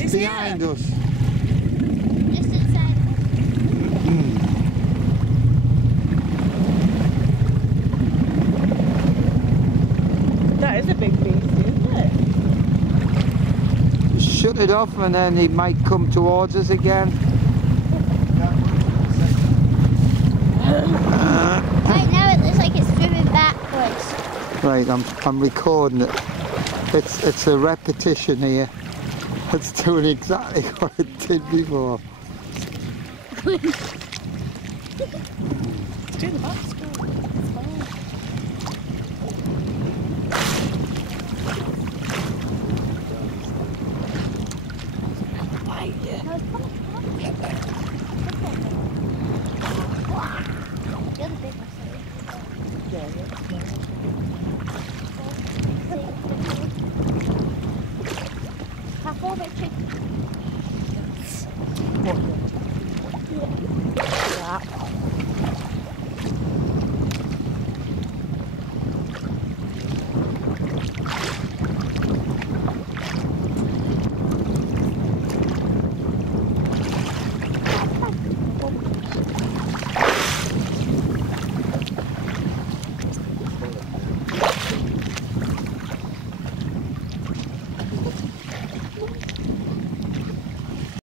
It's behind us. Just inside. That is a big beast, isn't it? Shut it off and then he might come towards us again. Right now it looks like it's swimming backwards. Right, I'm recording it. It's a repetition here. It's doing exactly what it did before. It's doing the back stroke. It's fine. Bite you. No, it's coming. You're the big one, sorry. Yeah, yeah. Half over, chicken. What?